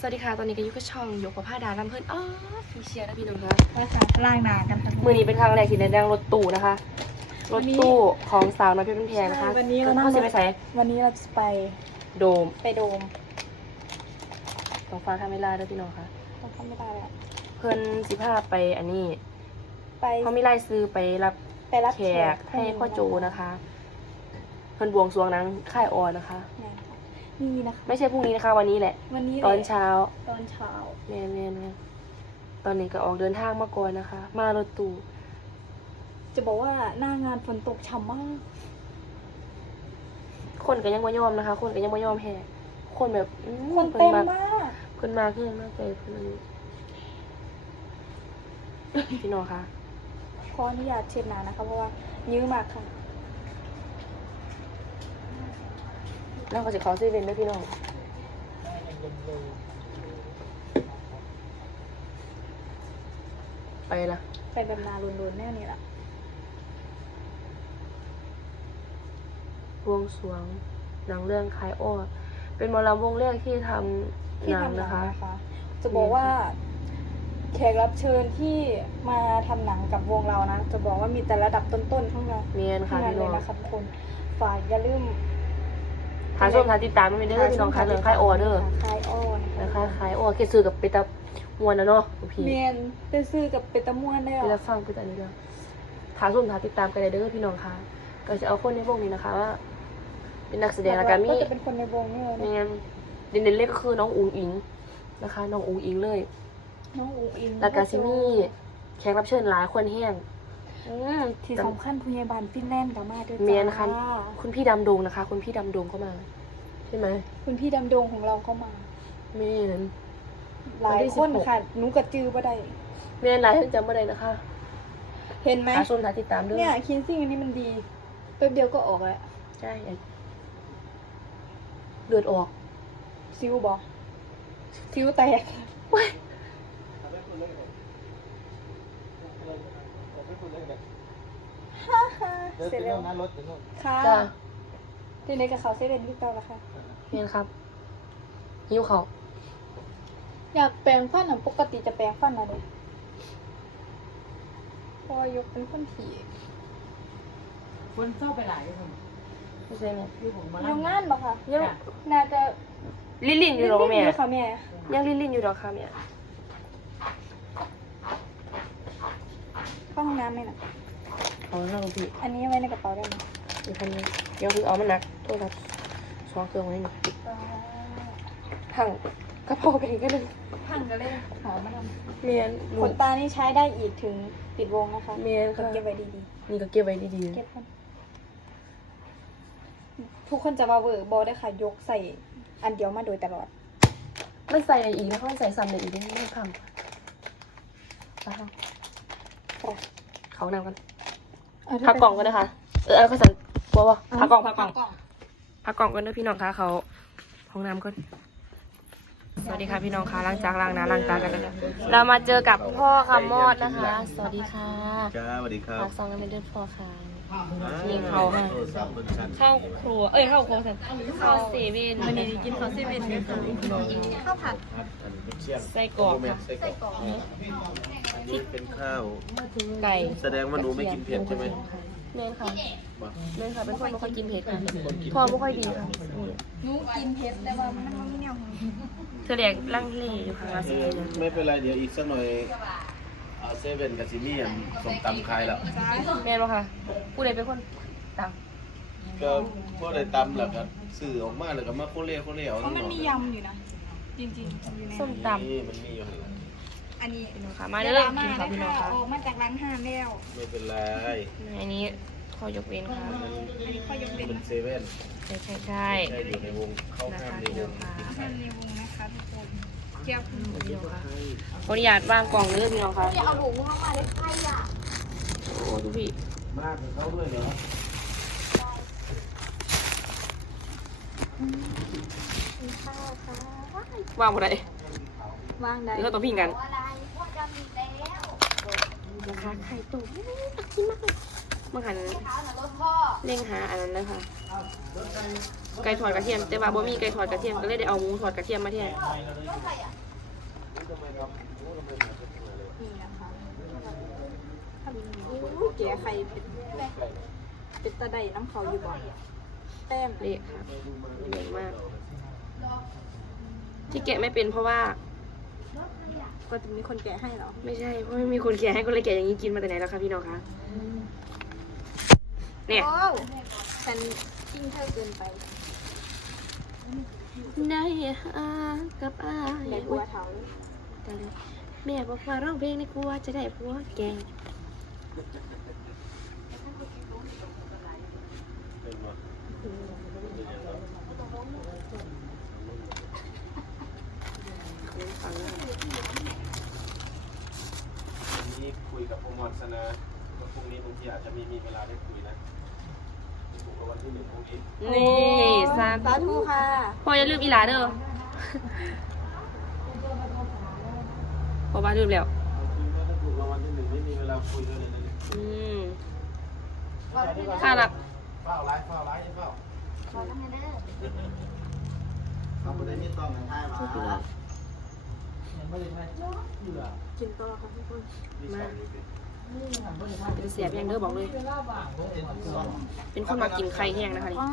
สวัสดีค่ะ ตอนนี้ก็อยุกช่องยกประผ้าดาลำเพิ่นอ๋อฟีเชียร์นะพี่น้องคะมาค่ะล่างนากันค่ะมือนี้เป็นครั้งแรกที่ได้นั่งรถตู้นะคะ รถตู้ของสาวน้อยเพชรบ้านแพงนะคะใช่วันนี้เรานั่งเขาจะไปใส่วันนี้เราจะไปโดมไปโดมของฟ้าทำเวลาด้วยพี่น้องค่ะเราทำไม่ได้เลยอะเพิ่นสิพาไปอันนี้ ไปเขามีไล่ซื้อไปรับไปรับแขกให้พ่อโจนะคะ เพิ่นบวงสรวงหนังค่ายออนะคะงา นค่ะนี่นะคะ ไม่ใช่พรุ่งนี้นะคะวันนี้แหละ วันนี้ตอนเช้า ตอนเช้าแม่นแม่นแม่นตอนนี้ก็ออกเดินทางมาก่อนนะคะ มารถตู้จะบอกว่าหน้างานฝนตกฉ่ำมาก คนก็ยังไม่ยอมนะคะ คนก็ยังไม่ยอมแห่คนแบบอื้อคนเพิ่เต็นมมามากเพิ่นมาเพื่อนมากใจเพิ่นพี่น้องคะขออนุญาตเช็ดหนานะคะ เพราะว่ายื้อมากค่ะ แล้วเขาจะขอซื้อเวนด้วยพี่น้องไปละไปแบบนาลุนๆแน่นี่แหละบวงสรวงหนังเรื่องคลายอ้อเป็นหมอลำวงแรกที่ทำที่หนังทำหนันะงคะ นะคะ จะบอกว่า แขกรับเชิญที่มาทำหนังกับวงเรานะ จะบอกว่ามีแต่ระดับต้นๆทั้งนั้นเมียนค่ะทั้งนั้นพี่เลน้ยองนะคะทุกคน ฝากอย่าลืม ทางส้มทางติดตามไม่เป็นเด้อพี่น้องคะเรื่องคลายอ้อเด้อคลายอ้อนะนะคะคะคลายอ้อเกซื้อกับไปตะมวนนะเนาะพี่เมียนไปซื้อกับเป็ดตะม่วนได้หรไปอรับฟังไปแต่นี้เด้อทางส้มทางติดตามกันเลยเด้อพี่น้องคะก็จะเอาคนในวงนี้นะคะว่าเป็นนักแสดงแล้วก็มีก็จะเป็นคนในวงนี่เลยเมีนะยนเด่นๆเล็กก็คือน้องอุ๋งอิงนะคะ น้องอุ๋งอิงเลย น้องอูอิงแล้วก็ซิมี่แขกรับเชิญหลายคนแห้ง อืมที่สำคัญผู้ใหญ่บ้านฟินแลนด์กับมาด้วยจ้าเมียนนะคะ คุณพี่ดำดงนะคะ คุณพี่ดำดงก็มา ใช่ไหมคุณพี่ดำดงของเราก็มา เมียน หลายคนค่ะหนูกระจือบ่ได้เมียนหลายท่านจำไม่ได้นะคะเห็นไหมทางส้มทางติดตามด้วยเนี่ยคินซิ่งอันนี้มันดีแป๊บเดียวก็ออกแล้วใช่เลือดออกซิวบอซิวแตกเดี๋ย วเสร็จจะแล้เริ่วมนะรถจะเริ่มค่ะจ้าทีนี้กับเขาเซเว่นที่เก่าแล้วค่ะเมียนครับหิวเขาอยากแปลงฟันอะปกติจะแปลงฟันอะไรเพราะว่ายกเป็นคนถี่คนเศร้าไปหลายคนไม่ใช่ไหมที่ผมมาทำงานบ่ค่ะ ยังน่าจะลิ้นลิ้นอยู่หรอแม่รีบๆค่ะแม่ ยังลิ้นลิ้นอยู่หรอคะแม่ เข้าห้องน้ำไหมน่ะ เอาแล้วพี่อันนี้ไว้ในกระเป๋าได้ไหมเดี๋ยวคันนี้เดี๋ยวคือเอามันหนักโทษครับสองเครื่องไว้นี่ทั้งกระเพราไปอีกก็เลยพังก็เลยหอมมาทเมียนำลูขกนตานี่ใช้ได้อีกถึงปิดวงนะคะเมียนก็ค่ะเก็บไว้ดีนี่ก็เก็บไว้ดีๆ เก็บมันทุกคนจะมาเวอร์บอได้ค่ะ ยกใส่อันเดียวมาโดยตลอดๆมันใส่ในอีกนะเขาใส่ซ้ำในอีกไม่ไม่พังไปค่ะ เขานำกันพักกล่องก็ได้ค่ะเออเอาเขาสั่นบัวบ่พักกล่องพักกล่องพักกล่องกันนะพี่น้องคะเขาห้องน้ำก่อนสวัสดีค่ะพี่น้องคะล้างจานล้างน้ำล้างตากันนะคะเรามาเจอกับพ่อคำมอดนะคะ สวัสดีค่ะจ้าสวัสดีครับฝากซองกันเป็นเดือนพ่อค่ะนี่เขาค่ะสามคนชั้นเข้าครัว เอ้ยเข้าครัวสั่นเข้าเซเว่นวันนี้กินข้าวเซเว่นกันค่ะข้าวผัดเชียงไส้กรอกโมเมนค่ะต์ไส้กรอกอั นนี้เป็นข้าว ไก่แสดงว่าหนูไม่กินเผ็ดใช่ไหมเมนค่ะบอกเมนค่ะเป็นคนไม่ค่อยกินเผ็ดค่ะพ่อไม่ค่อยดีค่ะนี่หนูกินเผ็ดแต่ว่ามันไม่เหนียวเธอเด็กลังเลอยู่ค่ะเออไม่เป็นไรเดี๋ยวอีกสักหน่อยเอาเซเว่นกับซิมี่อะส่งตำคายแล้วเมนบ่ค่ะผู้ใดเป็นคนตังก็พวกได้ตำแล้วก็ซื้อออกมาแล้วก็มาโคเล่โคเล่เอาเพราะมันมียำอยู่นะ จริงๆอยู่ในส้มตนี่มันมีอยู่หั่นล่ะ อันนี้ำพี่น้องค่ะมาเด้อกินค่ะพี่น้องค่ะ ออกมาจากร้านห้าแล้ว ไม่เป็นไร อันนี้ขอยกเว้นค่ะอันนี้ข้อยกเว้นมันนะเซเว่นใช่ใช่ใช่ได้อยู่ในวงเข้านะห้ามคะในพี่วน้องงค่ะห้ามในวงนะคะทุกคนเกี่ยวกับพี่น้องค่ะขออนุญาตวางกล่องเด้อพี่น้องค่ะเอาหมูเข้ามาได้ใครอะโอ้ดูพี่มากกับเขาด้วยเหรอข้าวค่ะวางบ่ได้วางได้หรือเขาต้องพิงกันอะไร นะคะไข่ตุ๋นตักกินมากเลยมาหันขาวหน่ะรถพ่อเร่งหาอันนั้นเลยค่ะไก่ทอดกระเทียม แต่ว่าบ่มีไก่ทอดกระเทียมก็เลยได้เอาหมูทอดกระเทียมมาแทนนี่นะคะทำอู้แกะไข่เป็นแม่เป็นตะไดน้ำเขาอยู่บ่แต้มเละค่ะเละมาก ที่แกะไม่เป็นเพราะว่า ก็จะมีคนแกะให้เหรอ ไม่ใช่เพราะไม่มีคนแกะให้ก็เลยแกะอย่างนี้กินมาแต่ไหนแล้วคะพี่น้องคะเนี่ยโอ้วฉันกิ้งเท่าเกินไปได้หากับอายในบัวเถาแต่เลยแม่บอกว่าร้องเพลงในครัวจะได้ผัวแก่ฟังแล้ว วั นนี้คุยกับพ่อมอนซะนะแล้วพรุ่งนี้บางทีอาจจะมีมีเวลาได้คุยนะถูกรางวัลที่หนึ่งพรุ่งนี้นี่สาสาธุค่ะพออย่าลืมอีหลาเด้อพอบ้าลืมแล้วคือถ้าถูกรางวัลที่หนึ่งไม่มีเวลาคุยด้วยเลยนะเนี่ยอืมค่ารับเฝ้าไลฟ์เฝ้าไลฟ์เฝ้าเขาไม่ได้มีต้องในท้ายมา กินต่อค่ะทุกคนมาเป็นเสียบยังเด้อบอกเลย เป็นคนมากินไข่แห้งนะคะนี่อ๋อ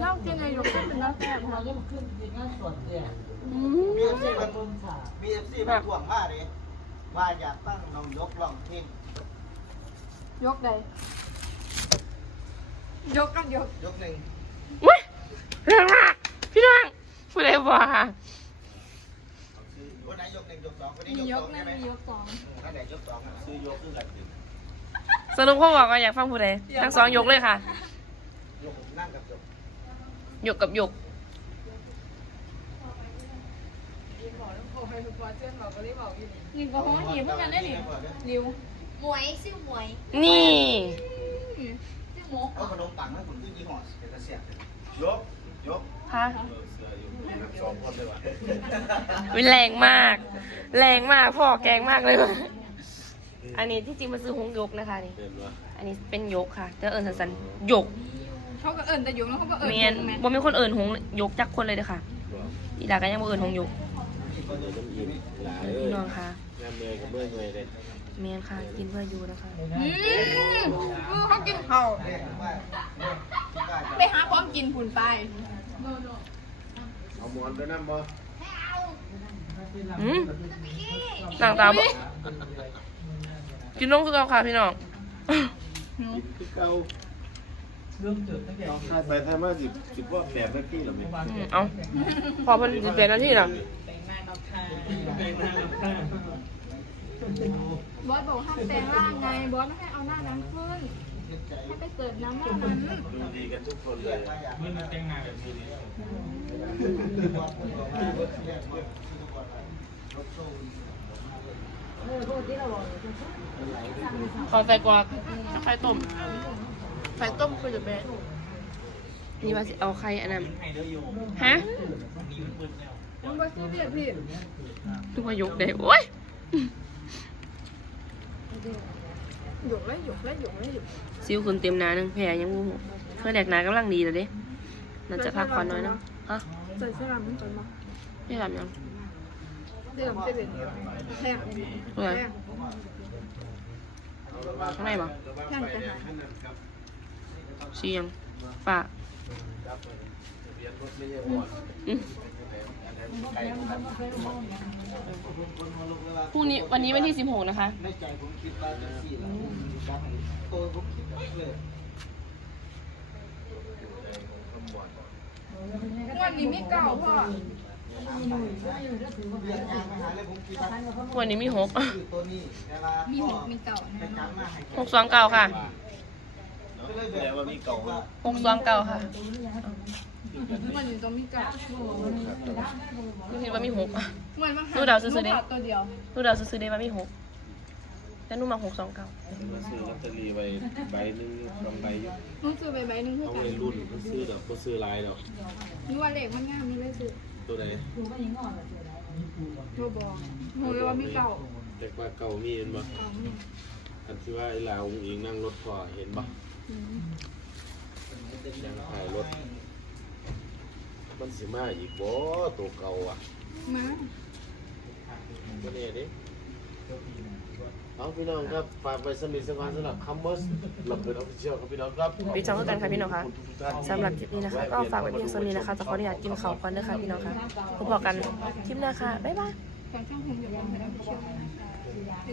เล่ากินอะไรอยู่ก็เป็นเล่าแซ่บค่ะอืมมีเอฟซีมันมีเอฟซีมันถ่วงมาเลยว่าอยากตั้งน้องยกร้องเพลงยกใดยกกับยกยกหนึ่งอุ้ยแรงมากพี่น้องพูดอะไรวะวัน ไหนยกหนึ่งยกสองวันนี้มียยกกสองนั่ใช่นไหมมียกสองท่านไหนยกสองอะซื้อยกขึ้นกันดิสรุปเขาบอกว่าอยากฟังพูดอะไรทั้งสองยกเลยค่ะยกนั่งกับยกยกกับยกนี่ก็ห้องหยิบเพื่อนกันได้ดิริวหมวยชื่อหมวยนี่ ชื่อหมกเอาขนมปังให้ผมขึ้นยี่ห้อเป็นกระเสียบยกยก ค่ะเออเสื้ออยู่สองคนเลยว่ะวิแรงมาก แรงมากพ่อแกงมากเลยว่ะอันนี้ที่จริงมันซื้อหงยกนะคะนี่เป็นวะอันนี้เป็นยกค่ะจะเอิญสันๆยก เขาก็เอิญแต่ยกแล้วเขาก็เอิญเมียนบ่มีคนเอิญหงยกจักคนเลยเด้อค่ะบอกอีดาก็ยังบ่เอิญหงยกก็เลยต้องยิ้มหลายเอ้พี่ยน้องค่ะงานเมย์กับเมื่อยเมย์เลยเมียนค่ะ กินเพื่ออยู่นะคะอืมเขากินเขาวเรียกว่าที่บ้านไปหาพร้อมกินผุนไป เอาหมอนไปนั่งบ่อืมต่างตาบ่กินน้องคือเก่าค่ะพี่น้องกินคือเก่าถ่ายไปถ่ายมาสิสิบว่าแปดนาทีหรือไม่อืมเอาพอเพิ่นสิเป็นนาทีน่ะบอสบอกห้ามแต่งร่างไง บอสไม่ให้เอาหน้านั้นขึ้น ให้ไปเกิดน้ำหน้านั้นดูดีกันทุกคนเลยอะขอใส่กรอกไข่ต้มไข่ต้มคือจะเป็นนี่ว่าสิเอาไข่อันนั้นฮะมันบอสซื้อเบียร์พี่ทุกว่ายกได้โอ้ย หยกแล้วหยกแล้วหยกแล้วหยกซิวคุณเต็มหนาหนึงแผลยังบ่หูเพื่อแดกหนากำลังดีเลยเด้น่าจะพักผ่อนน้อยเนาะฮะใส่เสื้อลำมันก่อนมาไม่ทำยังเสื้อลำจะเป็นแท่งตัวไหนแท่งข้างในบ่แท่งจะหายสียังฝ้าอืม พรุ่งนี้วันนี้วันที่สิบหกนะคะในใจผมคิดว่าจะสี่แล้วตัวผมคิดว่าเลยวันนี้ไม่เก่าพ่อเรียนงานมาหาเลยผมคิดว่าวันนี้มีหกคือตัวนี้เวลามีพ่หอกมีเก่าไปนะจำมาให้หกสองเก้าค่ะก็เลยแสแบดงบว่ามีเก่ามาหกสองเก้าค่ะ วันนี้ต้องมีเก่าไม่คิดว่ามีหกเหมือนมันดูดาวซื้อๆดิ ลูกตัวเดียวรู้ดาวซื้อๆได้ว่ามีหกแล้วนุ่มาหกสองเก้ามาซื้อลอตเตอรี่ไว้ใบหนึงสองใบอยู่นซื้อใบใบหนึ่งเพื่อเอากันไว้รุ่นมาซื้อดอกก็ซื้อลายดอกนึกว่าเลขมันง่ายมันเลยซื้อตัวไหนโมบอกโมเลยว่ามีเก่าแต่ว่าเก่ามีเห็นบ่เกามีอันที่ว่าไอ้ลาวองค์อิงนั่งรถพอเห็นบ่อืมยังถ่ายรถ มันสิมาอีกบ่ตัวเก่าอะมาวันนี้ดิเอาพี่น้องครับฝากไปสมิทสกอนสำหรับคัมเมอร์สลำเบิดออฟฟิเชียลครับพี่น้องครับปิดช่องกันค่ะพี่น้องค่ะขบณทุกๆท่านสำหรับคลิปนี้นะคะ ก็ฝากไว้เพียงเท่านี้นะคะจะขออนุญาตกินข้าวก่อนนะคะพี่น้องค่ะพบกันคลิปหน้าค่ะบ๊ายบาย